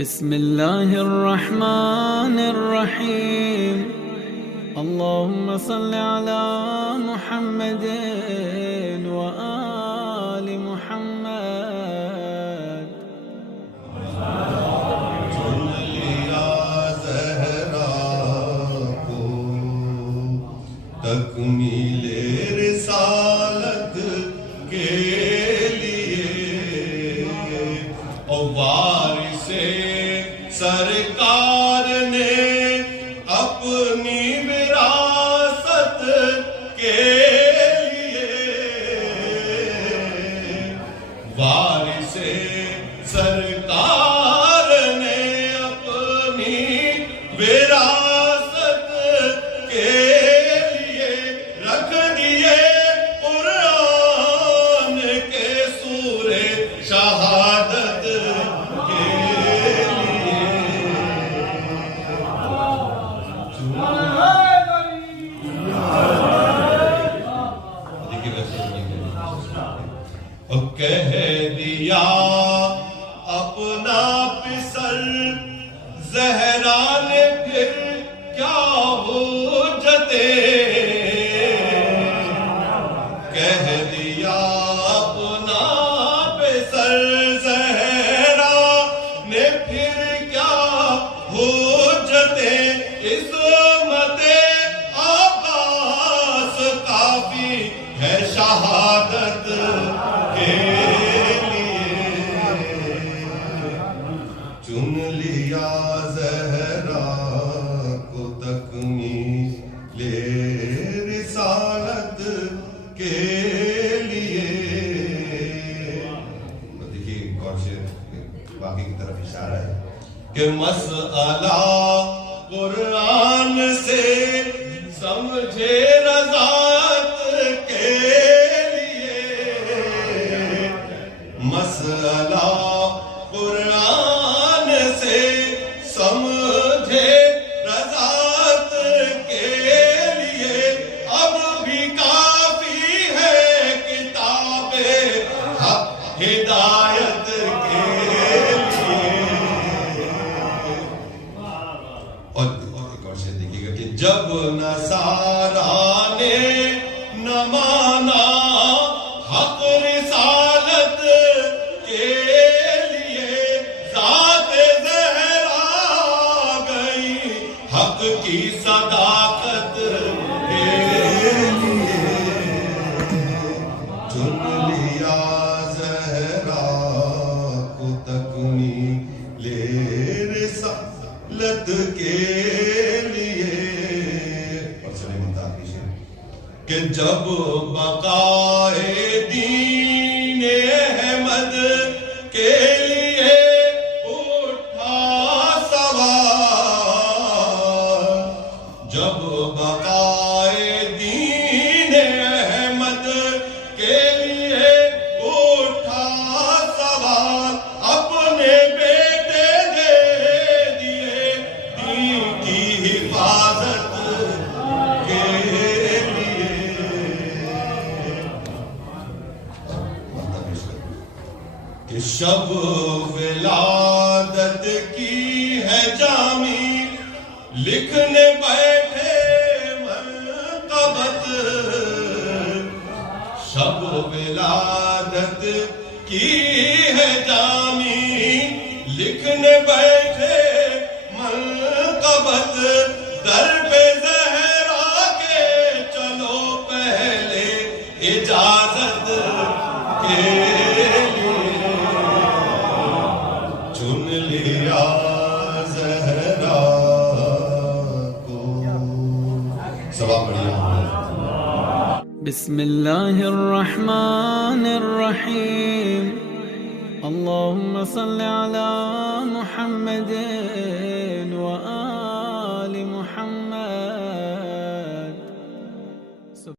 بسم الله الرحمن الرحيم اللهم صل على محمد وآل محمد چن لیا زہرا کو تکمیل رسالت کے لیے اور وارث سرکار نے اپنی وراثت کے لیے وارث سرکار نے اپنی وراثت کے لیے رکھ دیے قرآن کے سورے شہادت کے لیے اور کہہ دیا اپنا پسر زہرا نے پھر کیا حجتیں کہہ دیا اپنا پسر زہرا نے پھر کیا حجتیں عصمت عباس کافی ہے شہادت کے لیے چن لیا زہرا کو تکمیل رسالت کے لیے. دیکھیے غور سے باقی کی طرف اشارہ ہے کہ مسئلہ قرآن سے سمجھے رضاعت کے لیے مسئلہ قرآن سے سمجھے رضاعت کے لیے اب بھی کافی ہے کتاب حق ہدایت کے لیے. اور ایک اور سے دیکھیے گا کہ جب نصارا نے نہ مانا حق رسالت کے لیے ذات زہرا گئی حق کی صداقت کے لیے چن لیا زہرا کو تکمیل رسالت کے لیے. اور چلے متعلق کہ جب بقائے دین احمد کے لیے اٹھا سوال جب بقائے دین احمد کے لیے اٹھا سوال اپنے بیٹے دے دیے دین کی حفاظت کے لیے. کہ شب ولادت کی ہے جامی لکھنے بیٹھے منقبت شب ولادت کی ہے جامی لکھنے بیٹھے منقبت در پہ زہرا کے چلو پہلے اجازت کے لیے چن لیا زہرا کو. ثواب بڑھیا بسم الله الرحمن الرحيم اللهم صل على محمد وآل محمد